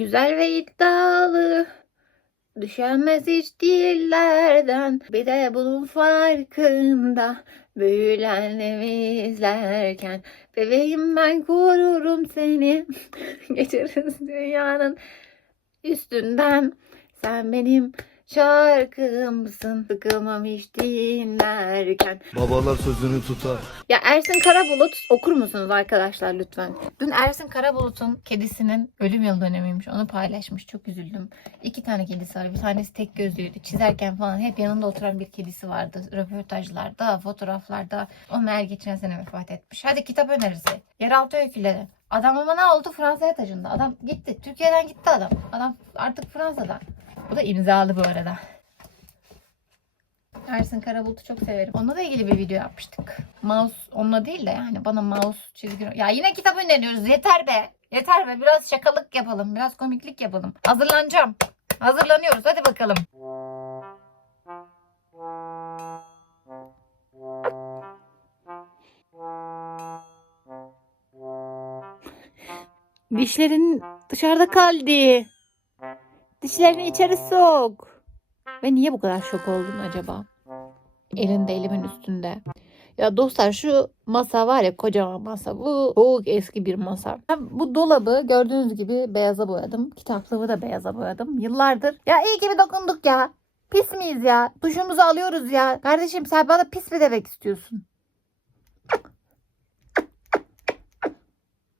Güzel ve iddialı. Düşemez hiç dillerden. Bir de bunun farkında. Büyülenimi izlerken. Bebeğim ben korurum seni. Geçeriz dünyanın üstünden. Sen benim şarkımsın. Sıkılmam hiç dinlerken. Babalar sözünü tutar. Ya Ersin Karabulut okur musunuz arkadaşlar lütfen? Dün Ersin Karabulut'un kedisinin ölüm yıl dönemiymiş. Onu paylaşmış. Çok üzüldüm. İki tane kedisi var. Bir tanesi tek gözlüydü. Çizerken falan hep yanında oturan bir kedisi vardı. Röportajlarda, fotoğraflarda. O meğer geçen sene vefat etmiş. Hadi kitap önerisi. Yeraltı öyküleri. Adam ama ne oldu? Fransa'ya taşındı. Adam gitti. Türkiye'den gitti adam. Adam artık Fransa'da. Bu da imzalı bu arada. Ersin Karabulut'u çok severim. Onunla da ilgili bir video yapmıştık. Mouse onunla değil de yani bana mouse çizgi... Ya yine kitap öneriyoruz. Yeter be. Yeter be. Biraz şakalık yapalım. Biraz komiklik yapalım. Hazırlanacağım. Hazırlanıyoruz. Hadi bakalım. Dişlerin dışarıda kaldı. Dişlerini içeri sok. Ve niye bu kadar şok oldun acaba? Elinde elimin üstünde. Ya dostlar şu masa var ya kocaman masa. Bu çok eski bir masa. Ben bu dolabı gördüğünüz gibi beyaza boyadım. Kitaplığımı da beyaza boyadım. Yıllardır. Ya iyi ki bir dokunduk ya. Pis miyiz ya? Duşumuzu alıyoruz ya. Kardeşim sen bana pis mi demek istiyorsun?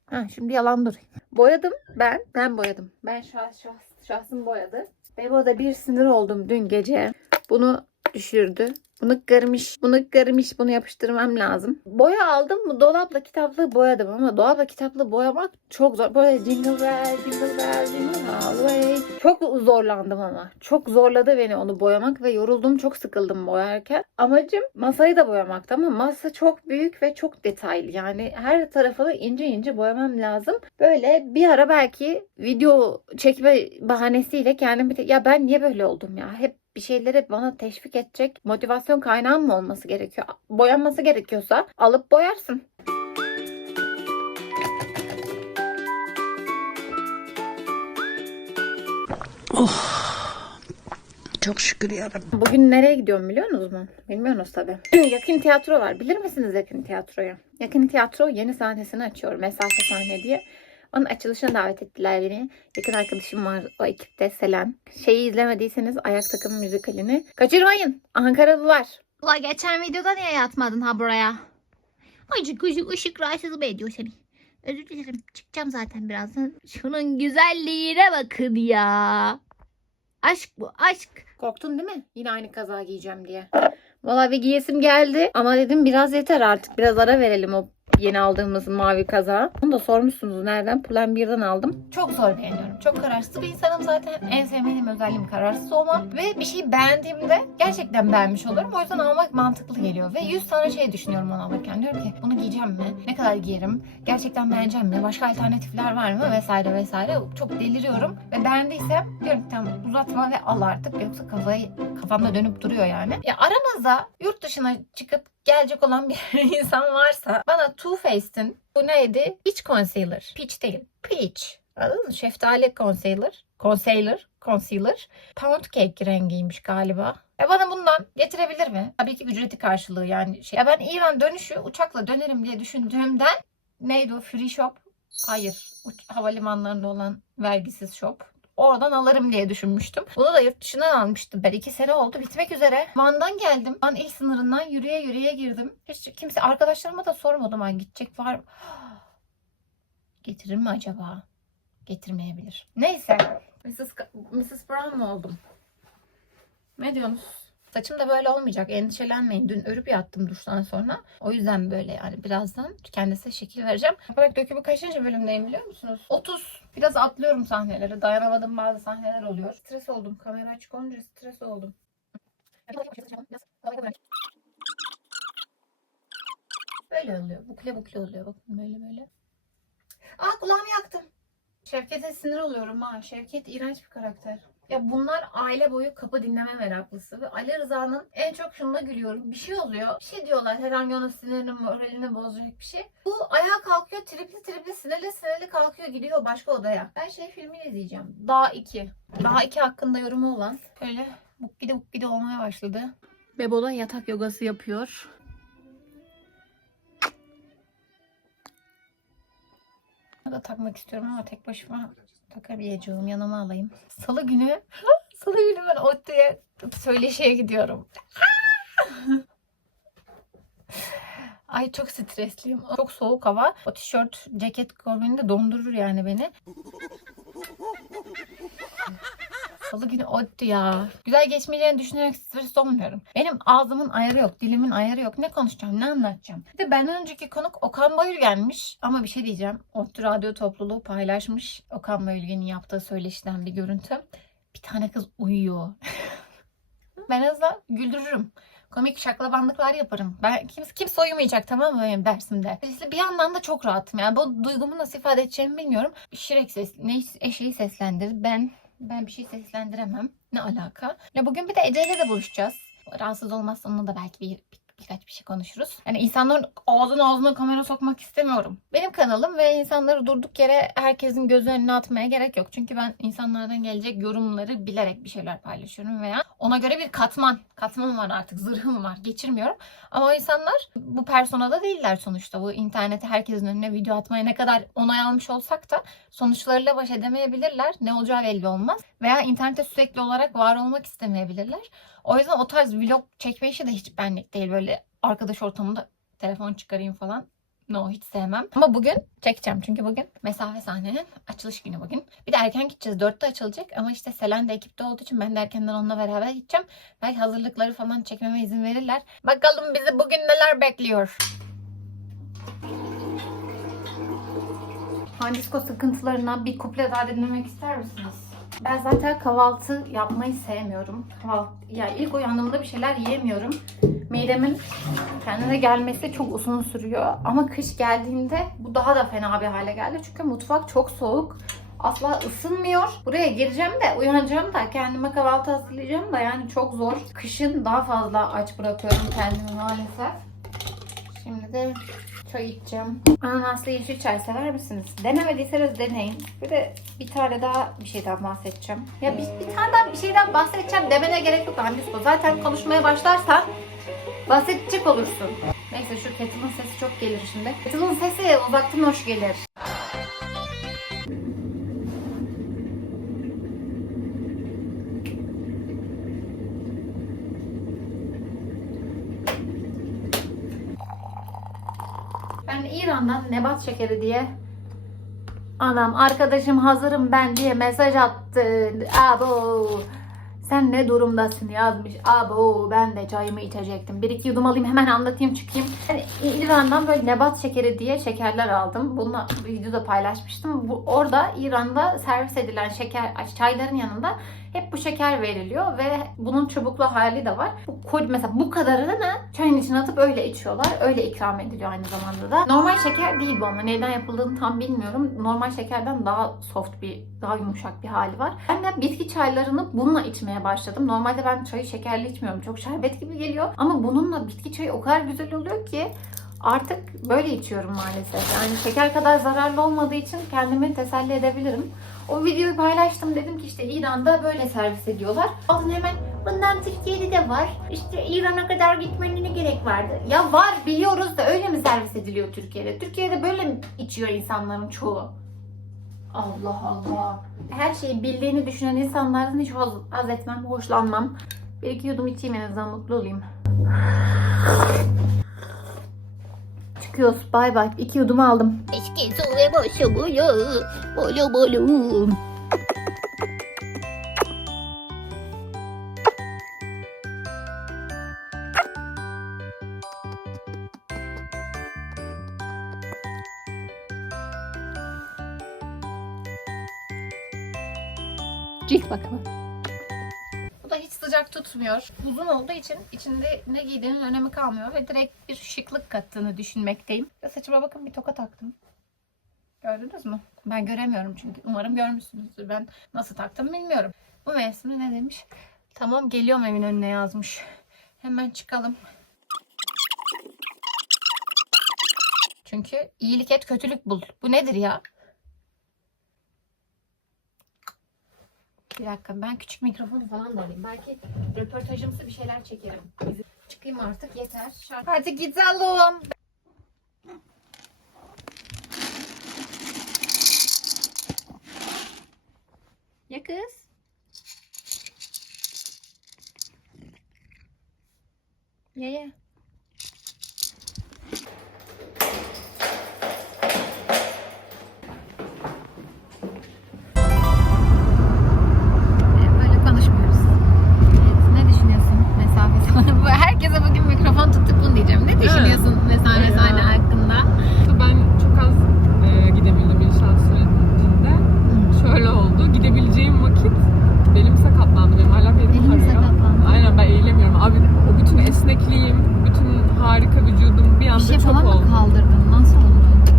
Ha, şimdi yalan dur. Boyadım ben. Ben boyadım. Ben şahs, şahs, şahsım boyadı. Ve bu da bir sinir oldum dün gece. Bunu düşürdü. Bunu kırmış, bunu kırmış, bunu yapıştırmam lazım. Boya aldım dolapla kitaplığı boyadım ama dolapla kitaplığı boyamak çok zor. Böyle jingle bell, jingle bell, jingle all way. Çok zorlandım ama. Çok zorladı beni onu boyamak ve yoruldum. Çok sıkıldım boyarken. Amacım masayı da boyamakta ama masa çok büyük ve çok detaylı. Yani her tarafını ince ince boyamam lazım. Böyle bir ara belki video çekme bahanesiyle kendimi ya ben niye böyle oldum ya? Hep bir şeyleri bana teşvik edecek motivasyon kaynağım mı olması gerekiyor? Boyanması gerekiyorsa alıp boyarsın. Çok şükür yarabbim. Bugün nereye gidiyorum biliyor musunuz mu? Bilmiyorsunuz tabii. Yakın tiyatro var. Bilir misiniz Yakın Tiyatro'yu? Yakın Tiyatro yeni sahnesini açıyor. Mesafe sahne diye. Onun açılışına davet ettiler beni. Yakın arkadaşım var o ekipte Selen. Şeyi izlemediyseniz Ayak Takımı müzikalini kaçırmayın. Ankaralılar. Ula geçen videoda niye yatmadın ha buraya? Acık ışık ışık rahatsız ediyor seni. Özür dilerim. Çıkacağım zaten birazdan. Şunun güzelliğine bakın ya. Aşk bu aşk. Korktun değil mi? Yine aynı kaza giyeceğim diye. Valla bir giyesim geldi ama dedim biraz yeter artık. Biraz ara verelim o yeni aldığımız mavi kaza. Onu da sormuşsunuz nereden? Plan 1'den aldım. Çok zor beğeniyorum. Çok kararsız bir insanım zaten. En sevmediğim özelliğim kararsız olmam. Ve bir şeyi beğendiğimde gerçekten beğenmiş olurum. O yüzden almak mantıklı geliyor. Ve 100 tane şey düşünüyorum onu alırken. Diyorum ki bunu giyeceğim mi? Ne kadar giyerim? Gerçekten beğeneceğim mi? Başka alternatifler var mı? Vesaire vesaire. Çok deliriyorum. Ve beğendiysem diyorum ki tamam uzatma ve al artık. Yoksa kafayı kafamda dönüp duruyor yani. Ya aranızda yurt dışına çıkıp gelecek olan bir insan varsa bana Too Faced'in bu neydi? Peach Concealer. Peach değil. Peach. Anladın mı? Şeftali Concealer. Concealer. Concealer. Pound Cake rengiymiş galiba. E bana bundan getirebilir mi? Tabii ki ücreti karşılığı yani. Şey. Ya ben İran dönüşü uçakla dönerim diye düşündüğümden neydi o? Free Shop? Hayır. Uç- havalimanlarında olan vergisiz shop. Oradan alırım diye düşünmüştüm. Bunu da yurt dışından almıştım. Ben iki sene oldu bitmek üzere. Van'dan geldim. Van il sınırından yürüye yürüye girdim. Hiç kimse arkadaşlarıma da sormadım hani gidecek var mı? Getirir mi acaba? Getirmeyebilir. Neyse. Mrs. Mrs. Brown mu oldum? Ne diyorsunuz? Saçım da böyle olmayacak. Endişelenmeyin. Dün örüp yattım duştan sonra. O yüzden böyle yani birazdan kendisine şekil vereceğim. Bak dökümü kaçıncı bölümdeyim biliyor musunuz? 30. Biraz atlıyorum sahneleri. Dayanamadığım bazı sahneler oluyor. Stres oldum. Kamera açık olunca stres oldum. Böyle oluyor. Bukle bukle oluyor. Bakın böyle böyle. Aa kulağımı yaktım. Şevket'e sinir oluyorum ha. Şevket iğrenç bir karakter. Ya bunlar aile boyu kapı dinleme meraklısı ve Ali Rıza'nın en çok şunda gülüyorum. Bir şey oluyor. Bir şey diyorlar herhangi onun sinirini moralini bozacak bir şey. Bu ayağa kalkıyor tripli tripli sinirli sinirli kalkıyor gidiyor başka odaya. Ben şey filmini izleyeceğim. Dağ 2. Dağ 2 hakkında yorumu olan. Böyle bukkide bukkide olmaya başladı. Bebola yatak yogası yapıyor. Da takmak istiyorum ama tek başıma takamayacağım. Yanıma alayım. Salı günü Salı günü ben ODTÜ'ye söyleşiye gidiyorum. Ay çok stresliyim. Çok soğuk hava. O tişört, ceket kombini de dondurur yani beni. Salı günü ODTÜ ya. Güzel geçmeyeceğini düşünerek stres olmuyorum. Benim ağzımın ayarı yok, dilimin ayarı yok. Ne konuşacağım, ne anlatacağım. Bir de benden önceki konuk Okan Bayülgen'miş. Ama bir şey diyeceğim. ODTÜ Radyo Topluluğu paylaşmış. Okan Bayülgen'in yaptığı söyleşiden bir görüntü. Bir tane kız uyuyor. ben hızla güldürürüm. Komik şaklabanlıklar yaparım. Ben kimse, kimse uyumayacak tamam mı benim dersimde. İşte bir yandan da çok rahatım. Yani bu duygumu nasıl ifade edeceğimi bilmiyorum. Şirek ses, ne eşeği seslendir. Ben ben bir şey seslendiremem. Ne alaka? Ya bugün bir de Ece ile de buluşacağız. Rahatsız olmazsa onunla da belki bir, birkaç bir şey konuşuruz. Yani insanların ağzına ağzına kamera sokmak istemiyorum. Benim kanalım ve insanları durduk yere herkesin gözü önüne atmaya gerek yok. Çünkü ben insanlardan gelecek yorumları bilerek bir şeyler paylaşıyorum veya ona göre bir katman, katman var artık, zırhım var, geçirmiyorum. Ama o insanlar bu personada değiller sonuçta. Bu internete herkesin önüne video atmaya ne kadar onay almış olsak da sonuçlarıyla baş edemeyebilirler. Ne olacağı belli olmaz. Veya internette sürekli olarak var olmak istemeyebilirler. O yüzden o tarz vlog çekme işi de hiç benlik değil. Böyle arkadaş ortamında telefon çıkarayım falan. No hiç sevmem. Ama bugün çekeceğim. Çünkü bugün mesafe sahnenin açılış günü bugün. Bir de erken gideceğiz. Dörtte açılacak. Ama işte Selen de ekipte olduğu için ben de erkenden onunla beraber gideceğim. Belki hazırlıkları falan çekmeme izin verirler. Bakalım bizi bugün neler bekliyor. Handisko sıkıntılarına bir kuple daha dinlemek ister misiniz? Ben zaten kahvaltı yapmayı sevmiyorum. Kahvaltı, ya ilk uyandığımda bir şeyler yiyemiyorum. Midemin kendine gelmesi çok uzun sürüyor. Ama kış geldiğinde bu daha da fena bir hale geldi. Çünkü mutfak çok soğuk. Asla ısınmıyor. Buraya gireceğim de uyanacağım da kendime kahvaltı hazırlayacağım da yani çok zor. Kışın daha fazla aç bırakıyorum kendimi maalesef. Şimdi de çay içeceğim. Ananaslı yeşil çay sever misiniz? Denemediyseniz deneyin. Bir de bir tane daha bir şeyden bahsedeceğim. Ya bir, bir tane daha bir şeyden bahsedeceğim demene gerek yok Andisko. Zaten konuşmaya başlarsan bahsedecek olursun. Neyse şu kettle'ın sesi çok gelir şimdi. Kettle'ın sesi uzaktan hoş gelir. İran'dan nebat şekeri diye Anam arkadaşım hazırım ben diye mesaj attı. Abo sen ne durumdasın yazmış. Abo ben de çayımı içecektim. Bir iki yudum alayım hemen anlatayım çıkayım. Yani İran'dan böyle nebat şekeri diye şekerler aldım. Bunu videoda paylaşmıştım. Bu, orada İran'da servis edilen şeker çayların yanında hep bu şeker veriliyor ve bunun çubuklu hali de var. Bu koy- mesela bu kadarını çayın içine atıp öyle içiyorlar. Öyle ikram ediliyor aynı zamanda da. Normal şeker değil bu ama neden yapıldığını tam bilmiyorum. Normal şekerden daha soft bir, daha yumuşak bir hali var. Ben de bitki çaylarını bununla içmeye başladım. Normalde ben çayı şekerli içmiyorum. Çok şerbet gibi geliyor. Ama bununla bitki çayı o kadar güzel oluyor ki artık böyle içiyorum maalesef. Yani şeker kadar zararlı olmadığı için kendimi teselli edebilirim. O videoyu paylaştım dedim ki işte İran'da böyle servis ediyorlar. Alın hemen bundan Türkiye'de de var. İşte İran'a kadar gitmenin ne gerek vardı? Ya var biliyoruz da öyle mi servis ediliyor Türkiye'de? Türkiye'de böyle mi içiyor insanların çoğu? Allah Allah. Her şeyi bildiğini düşünen insanlardan hiç haz, haz etmem, hoşlanmam. Bir iki yudum içeyim en azından mutlu olayım. Çıkıyoruz. Bay bay. İki yudum aldım. Eski soğuya başlıyor. Bolo bolo. Tutmuyor. Uzun olduğu için içinde ne giydiğinin önemi kalmıyor ve direkt bir şıklık kattığını düşünmekteyim. Ve saçıma bakın bir toka taktım. Gördünüz mü? Ben göremiyorum çünkü. Umarım görmüşsünüzdür. Ben nasıl taktım bilmiyorum. Bu mevsimde ne demiş? Tamam geliyorum evin önüne yazmış. Hemen çıkalım. Çünkü iyilik et kötülük bul. Bu nedir ya? Bir dakika ben küçük mikrofonu falan da alayım. Belki röportajımsı bir şeyler çekerim. Çıkayım artık yeter. Şarkı. Hadi gidelim. Ya kız? Ye ye. Evet, Böyle konuşmuyoruz. Evet, ne düşünüyorsun mesafe sahne? Herkese bugün mikrofon tuttuk bunu diyeceğim. Ne düşünüyorsun mesafe Ya. sahne hakkında? Ben çok az e, gidebildim inşaat sürecinde. Şöyle oldu. Gidebileceğim vakit belim sakatlandı. Benim hala belim Elim ağrıyor. sakatlandı. Aynen ben eğilemiyorum. Abi o bütün esnekliğim, bütün harika vücudum bir Bir anda şey çok falan oldu. mı kaldırdın? Nasıl oldu?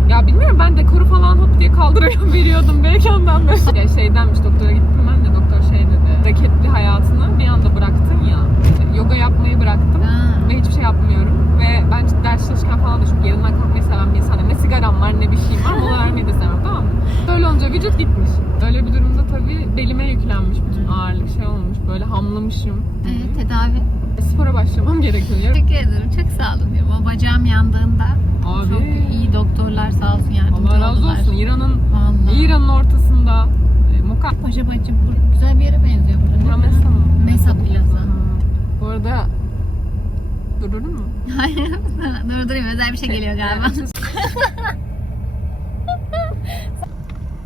Ya bilmiyorum ben dekoru falan hop diye kaldırıyorum veriyordum belki ondan da. ya şeydenmiş doktora gittim ben de doktor şey dedi. Hareketli hayatını bir anda bıraktın ya. İşte yoga yapmayı bıraktım. Ha. ve hiçbir şey yapmıyorum. Ve ben ders çalışırken falan da çok yerinden kalkmayı seven bir insanım. Ne sigaram var ne bir şeyim var. Mola vermeyi de sevmem tamam mı? Böyle olunca vücut gitmiş. Öyle bir durumda tabii belime yüklenmiş bütün ağırlık şey olmuş. Böyle hamlamışım. Evet, tedavi. Spora başlamam gerekiyor. Ya. Teşekkür ederim. Çok sağ olun. diyorum. O bacağım yandığında Abi. çok iyi doktorlar sağ olsun yardımcı Allah razı oldular. olsun. İran'ın Vallahi. İran'ın ortasında e, Moka Paşa bacım bu güzel bir yere benziyor burada. Bura Mesa mı? Mesa Plaza. Bu arada durur mu? Hayır. Durdurayım özel bir şey geliyor galiba.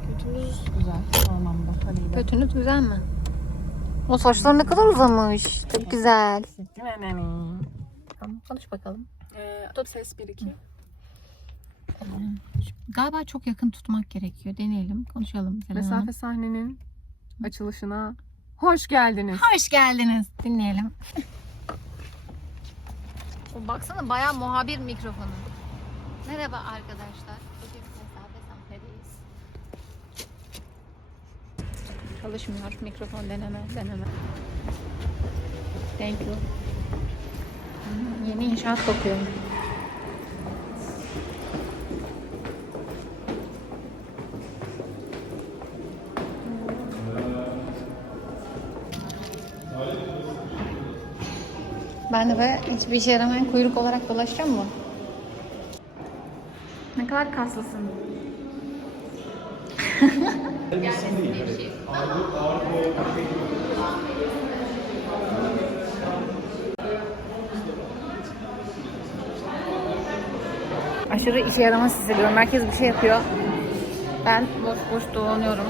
Götümüz güzel anlamda. Hadi gidelim. Götünüz güzel mi? O saçlar ne kadar uzamış. Çok güzel. Tamam konuş bakalım. Ee, ses 1 2. Galiba çok yakın tutmak gerekiyor. Deneyelim. Konuşalım. Selen Hanım. Mesafe sahnenin açılışına hoş geldiniz. Hoş geldiniz. Dinleyelim. O baksana bayağı muhabir mikrofonu. Merhaba arkadaşlar. Bugün mesafe sahnedeyiz. Çalışmıyor. Mikrofon deneme, deneme. Thank you. Yeni inşaat kokuyor. Ben de böyle hiçbir işe yaramayan kuyruk olarak dolaşacağım mı? Ne kadar kaslısın. Aşırı işe yaramaz hissediyorum. Herkes bir şey yapıyor. Ben boş boş dolanıyorum.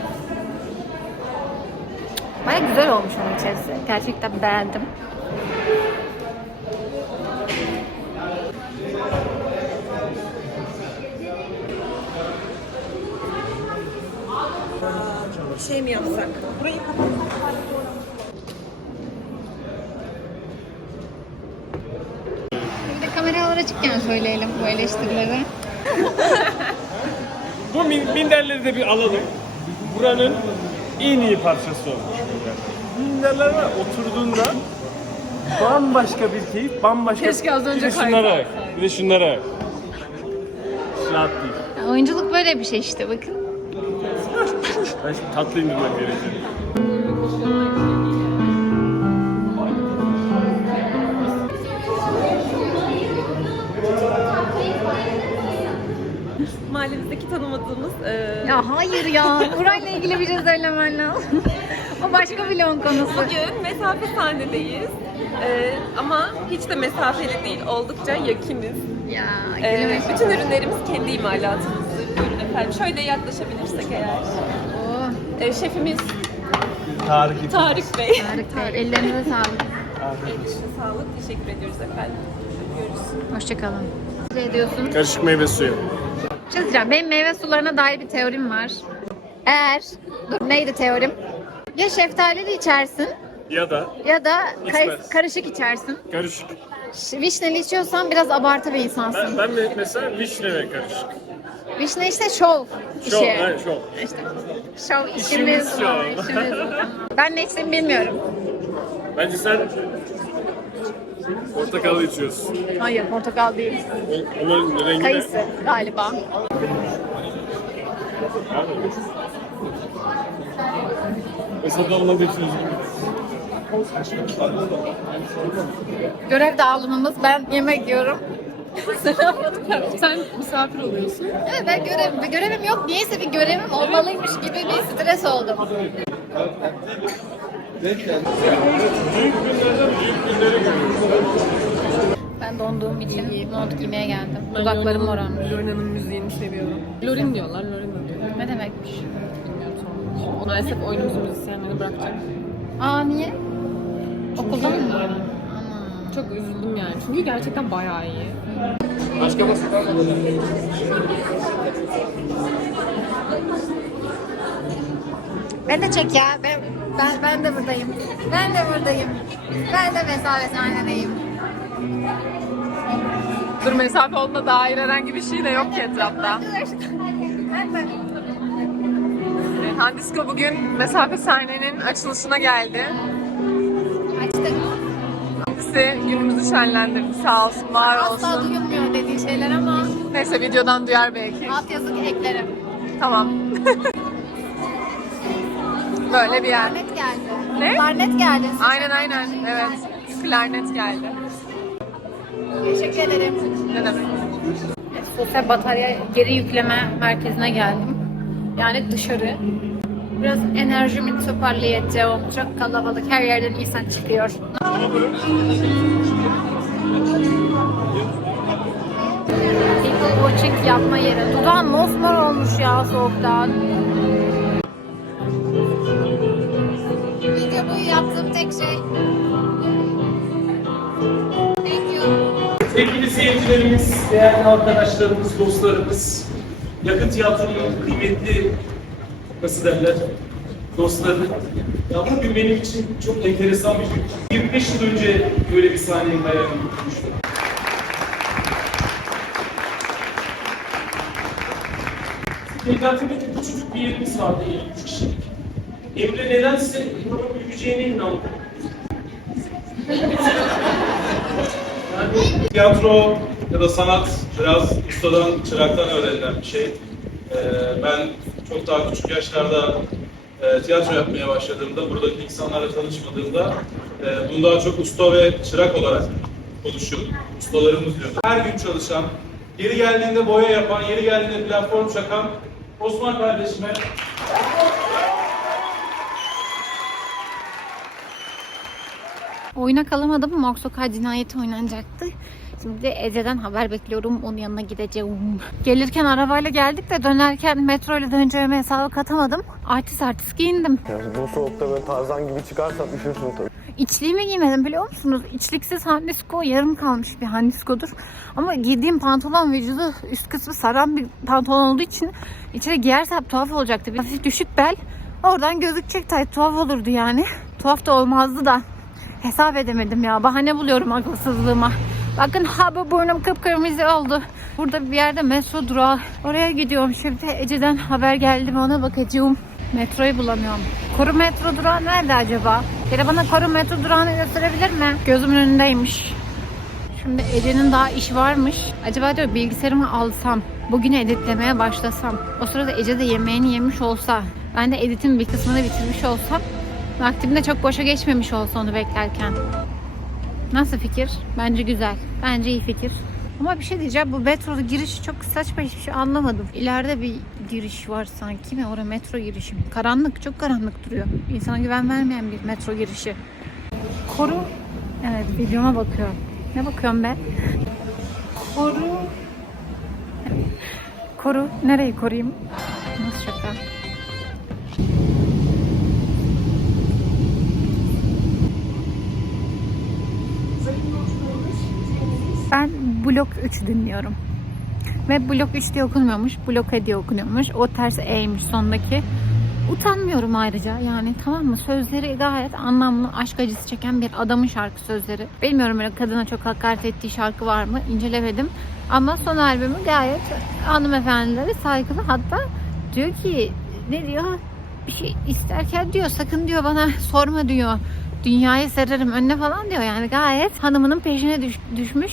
Baya güzel olmuş onun içerisi. Gerçekten beğendim. Şey mi yapsak? Burayı Bir de kameralar açıkken söyleyelim bu eleştirileri. Bu min- minderleri de bir alalım. Buranın en iyi parçası olmuş. Minderler var oturduğunda bambaşka bir keyif, bambaşka... Keşke az önce Bir de şunlara bak, bir de şunlara bak. Rahat değil. Oyunculuk böyle bir şey işte bakın. Ben şimdi tatlı indirmem gerekiyor. mahallemizdeki tanımadığımız e, Ya hayır ya. Burayla ilgili bir şey söylemen lazım. o başka bir long konusu. bugün mesafe sahnedeyiz. E, ama hiç de mesafeli değil, oldukça yakiniz. Ya E, gülüme bütün ürünlerimiz kendi imalatımızdır. Buyurun efendim. Şöyle yaklaşabilirsek eğer. E, şefimiz Tarık Tarık Bey. Tarık Bey. Ellerinize sağlık. Elinize sağlık. Teşekkür ediyoruz efendim. Öpüyoruz. Hoşçakalın. Ne ediyorsun? Karışık meyve suyu. Bir şey. Benim meyve sularına dair bir teorim var. Eğer, dur neydi teorim? Ya şeftalili içersin Ya da ya da kar- İçmez. karışık içersin. karışık. Ş- Vişneli içiyorsan biraz abartı bir insansın. Ben, ben de mesela vişne ve karışık. Vişne işte şov Şov, işi. hayır şov. İşte Şov İşimiz işimiz şov. işimiz. Ben ne içtiğimi bilmiyorum. Bence sen portakalı içiyorsun. Hayır portakal değil. Onun rengi Kayısı galiba. Olmadığı için üzgünüm. Görev dağılımımız ben yemek yiyorum. Sen misafir oluyorsun. Evet ben görev, bir görevim yok. Niyeyse bir görevim olmalıymış gibi bir stres oldum. Ben donduğum için mont giymeye geldim. Dudaklarım morarmış. Lorina'nın müziğini seviyorum. Lorin diyorlar, Lorina diyor. Ne demekmiş? Bilmiyorum sonra. Maalesef oyunumuzu müzisyenleri bırakacak. Aa niye? Okulda mı? Çok üzüldüm yani. Çünkü gerçekten bayağı iyi. Başka masa Ben de çek ya. Ben, ben, ben de buradayım. Ben de buradayım. Ben de mesafe sahnedeyim. Dur mesafe olduğuna dair herhangi bir şey de yok ki etrafta. Ben de. Evet, Handisko bugün mesafe sahnenin açılışına geldi. Açtık. Kendisi günümüzü şenlendirdi. Sağ olsun, var Asla olsun. duyulmuyor dediği şeyler ama Neyse videodan duyar belki. altyazı eklerim. Tamam. Böyle bir yer. Klarnet geldi. Ne? Klarnet geldi. Aynen aynen. Evet. Klarnet geldi. Teşekkür ederim. Ne demek? Sosyal batarya geri yükleme merkezine geldim. Yani dışarı. Biraz enerjimi toparlayacağım. Çok kalabalık. Her yerden insan çıkıyor. People watching yapma yeri. Dudağım mosmor olmuş ya soğuktan. Video boyu yaptığım tek şey. Thank you. Sevgili seyircilerimiz, değerli arkadaşlarımız, dostlarımız, yakın tiyatronun kıymetli, nasıl derler, dostları. Ya bugün benim için çok enteresan bir gün. 25 yıl önce böyle bir sahnenin hayalini kurmuştum. Peygamberimizin küçücük bir yerimiz vardı, 53 kişilik. Emre nedense buranın büyüyeceğine inandı. Yani tiyatro ya da sanat biraz ustadan, çıraktan öğrenilen bir şey. Ee, ben çok daha küçük yaşlarda e, tiyatro yapmaya başladığımda, buradaki insanlarla tanışmadığımda e, bunu daha çok usta ve çırak olarak konuşuyorduk. Ustalarımız diyordu. Her gün çalışan, yeri geldiğinde boya yapan, yeri geldiğinde platform çakan Osman kardeşime Oyuna kalamadım. Moksokar cinayeti oynanacaktı. Şimdi de Ece'den haber bekliyorum. Onun yanına gideceğim. Gelirken arabayla geldik de dönerken metro ile döneceğime hesabı katamadım. Artist artist giyindim. Yani bu soğukta böyle tarzan gibi çıkarsan üşürsün tabii. İçliğimi giymedim biliyor musunuz? İçliksiz handisko yarım kalmış bir handiskodur. Ama giydiğim pantolon vücudu üst kısmı saran bir pantolon olduğu için içeri giyersem tuhaf olacaktı. Bir hafif düşük bel. Oradan gözükecek tay tuhaf olurdu yani. Tuhaf da olmazdı da. Hesap edemedim ya. Bahane buluyorum akılsızlığıma. Bakın ha bu burnum kıpkırmızı oldu. Burada bir yerde metro durağı. Oraya gidiyorum şimdi. Ece'den haber geldi mi ona bakacağım. Metroyu bulamıyorum. Koru metro durağı nerede acaba? Biri bana koru metro durağını gösterebilir mi? Gözümün önündeymiş. Şimdi Ece'nin daha işi varmış. Acaba diyor bilgisayarımı alsam, bugün editlemeye başlasam. O sırada Ece de yemeğini yemiş olsa, ben de editin bir kısmını bitirmiş olsam, vaktim de çok boşa geçmemiş olsa onu beklerken. Nasıl fikir? Bence güzel. Bence iyi fikir. Ama bir şey diyeceğim. Bu metro girişi çok saçma hiçbir şey anlamadım. İleride bir giriş var sanki mi? Orada metro girişi mi? Karanlık. Çok karanlık duruyor. İnsana güven vermeyen bir metro girişi. Koru. Evet videoma bakıyorum. Ne bakıyorum ben? Koru. Koru. Nereyi koruyayım? Nasıl şaka? Ben blok 3 dinliyorum. Ve blok 3 diye okunmuyormuş. Blok E diye okunuyormuş. O ters E'ymiş sondaki. Utanmıyorum ayrıca yani tamam mı? Sözleri gayet anlamlı, aşk acısı çeken bir adamın şarkı sözleri. Bilmiyorum öyle kadına çok hakaret ettiği şarkı var mı? İncelemedim. Ama son albümü gayet hanımefendilere saygılı. Hatta diyor ki ne diyor? bir şey isterken diyor sakın diyor bana sorma diyor. Dünyayı serarım önüne falan diyor. Yani gayet hanımının peşine düş- düşmüş.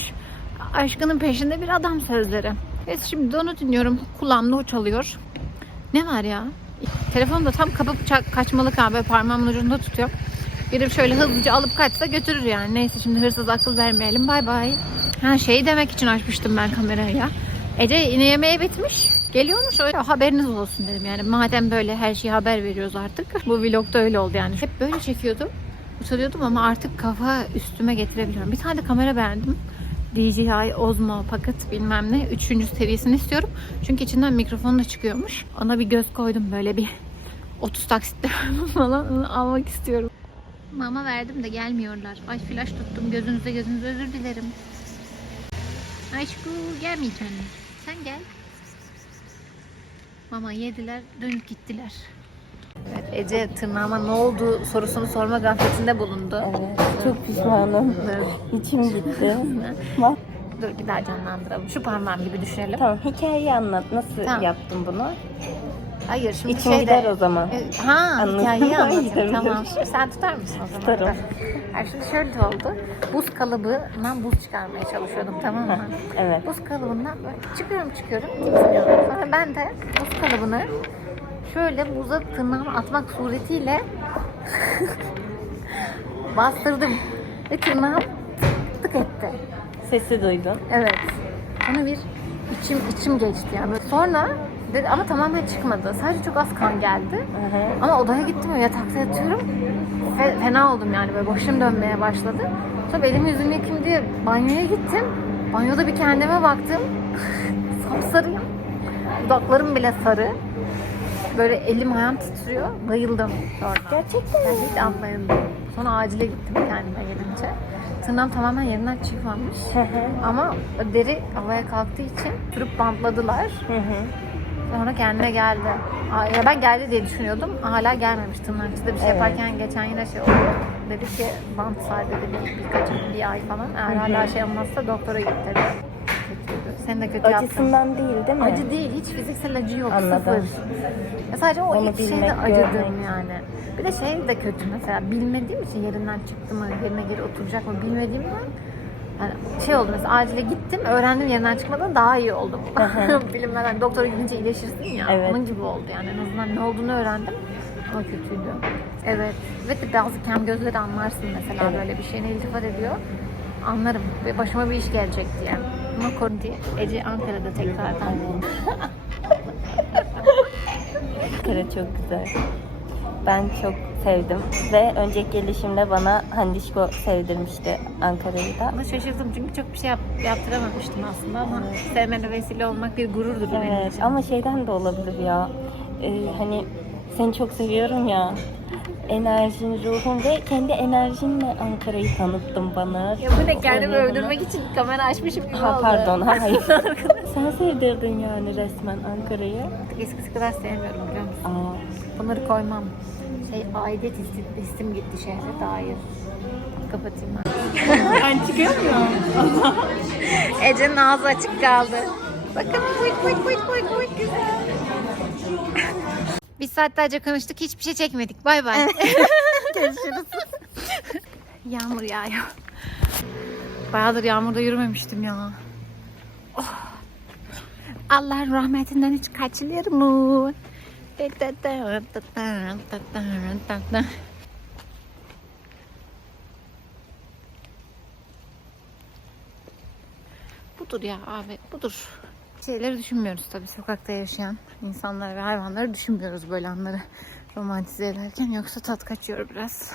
Aşkının peşinde bir adam sözleri. Ve şimdi onu dinliyorum. Kulağımda o. Ne var ya? Telefonu da tam kapıp kaçmalık abi. Parmağımın ucunda tutuyor. Biri şöyle hızlıca alıp kaçsa götürür yani. Neyse şimdi hırsız akıl vermeyelim. Bay bay. Ha şey demek için açmıştım ben kamerayı ya. Ece yine yemeğe bitmiş. Geliyormuş öyle haberiniz olsun dedim yani. Madem böyle her şeyi haber veriyoruz artık. Bu vlogda öyle oldu yani. Hep böyle çekiyordum. Utanıyordum ama artık kafa üstüme getirebiliyorum. Bir tane de kamera beğendim. DJI Osmo Pocket bilmem ne. Üçüncü seviyesini istiyorum. Çünkü içinden mikrofon da çıkıyormuş. Ona bir göz koydum böyle bir 30 taksitle falan almak istiyorum. Mama verdim de gelmiyorlar. Ay flash tuttum gözünüze gözünüze özür dilerim. Aşkı gelmeyeceksin. Sen gel. Mama yediler dönüp gittiler. Evet, Ece tırnağıma ne oldu sorusunu sorma gafletinde bulundu. Çok pişmanım. İçim gitti. Dur bir daha canlandıralım. Şu parmağım gibi düşünelim. tamam hikayeyi anlat. Nasıl Tamam. yaptın bunu? Hayır şimdi İçim şeyde... gider o zaman. E, Ha Anladım. hikayeyi anlatayım. Gidebilir. tamam. Sen tutar mısın o zaman? Tutarım. Hayır, şimdi şöyle oldu. Buz kalıbından buz çıkarmaya çalışıyordum tamam mı? Evet. Buz kalıbından böyle çıkıyorum çıkıyorum. Sonra ben de buz kalıbını şöyle buza tırnağımı atmak suretiyle bastırdım. Ve tırnağım tık tık etti. Sesi duydun. Evet. Sonra bir içim içim geçti yani. Sonra dedi, ama tamamen çıkmadı. Sadece çok az kan geldi. Ama odaya gittim öyle yatakta yatıyorum. Fe, fena oldum yani böyle başım dönmeye başladı. Sonra elimi yüzümü yıkayayım diye banyoya gittim. Banyoda bir kendime baktım. Sapsarıyım. Dudaklarım bile sarı. Böyle elim ayağım titriyor. Bayıldım sonra. Gerçekten mi? Hiç anlayıldım. Sonra acile gittim kendime gelince. Tırnağım tamamen yerinden çıkmamış. Ama deri havaya kalktığı için sürüp bantladılar. Sonra kendine geldi. Aa, Ya ben geldi diye düşünüyordum. Hala gelmemiş tırnakçıda bir şey yaparken geçen yine şey oldu. Dedi ki bant sadece dedi birkaç bir ay falan. Eğer hala şey olmazsa doktora git dedi. Sen de kötü yaptın. Acısından değil değil mi? Acı değil. Hiç fiziksel acı yok. Anladım. Sıfır. Ya sadece o Onu ilk şeyde acıdım görmek. yani. Bir de şey de kötü mesela bilmediğim için yerinden çıktı mı, yerine geri oturacak mı bilmediğimden yani şey oldu mesela acile gittim öğrendim yerinden çıkmadan daha iyi oldum. Bilinmeden doktora gidince iyileşirsin ya Evet. onun gibi oldu yani en azından ne olduğunu öğrendim ama kötüydü. Evet ve de bazı kem gözleri anlarsın mesela Evet. böyle bir şeyine iltifat ediyor. Anlarım ve başıma bir iş gelecek diye. Ama korun diye Ece Ankara'da tekrardan. Ankara çok güzel. Ben çok sevdim. Ve önceki gelişimde bana Handişko sevdirmişti Ankara'yı da. Ama şaşırdım çünkü çok bir şey yap, yaptıramamıştım aslında ama sevmene vesile olmak bir gururdur benim Evet için. ama şeyden de olabilir ya. Ee, hani seni çok seviyorum ya. Enerjin, ruhun ve kendi enerjinle Ankara'yı tanıttın bana. Ya bu ne kendimi Öyle övdürmek için kamera açmışım gibi Ha oldu. pardon hayır. Sen sevdirdin yani resmen Ankara'yı. Artık eskisi kadar sevmiyorum biliyor musun? Aa, Bunları koymam. Şey aidiyet hissim, hissim gitti şehre dair. Kapatayım ben. ben çıkıyor muyum? Ece'nin ağzı açık kaldı. Bakın buyt buyt buyt buyt buyt güzel. Biz saatlerce konuştuk hiçbir şey çekmedik. Bay bay. Görüşürüz. Yağmur yağıyor. Bayağıdır yağmurda yürümemiştim ya. Oh. Allah rahmetinden hiç kaçılır mı? Budur ya abi budur. Şeyleri düşünmüyoruz tabii sokakta yaşayan insanları ve hayvanları düşünmüyoruz böyle anları romantize ederken yoksa tat kaçıyor biraz.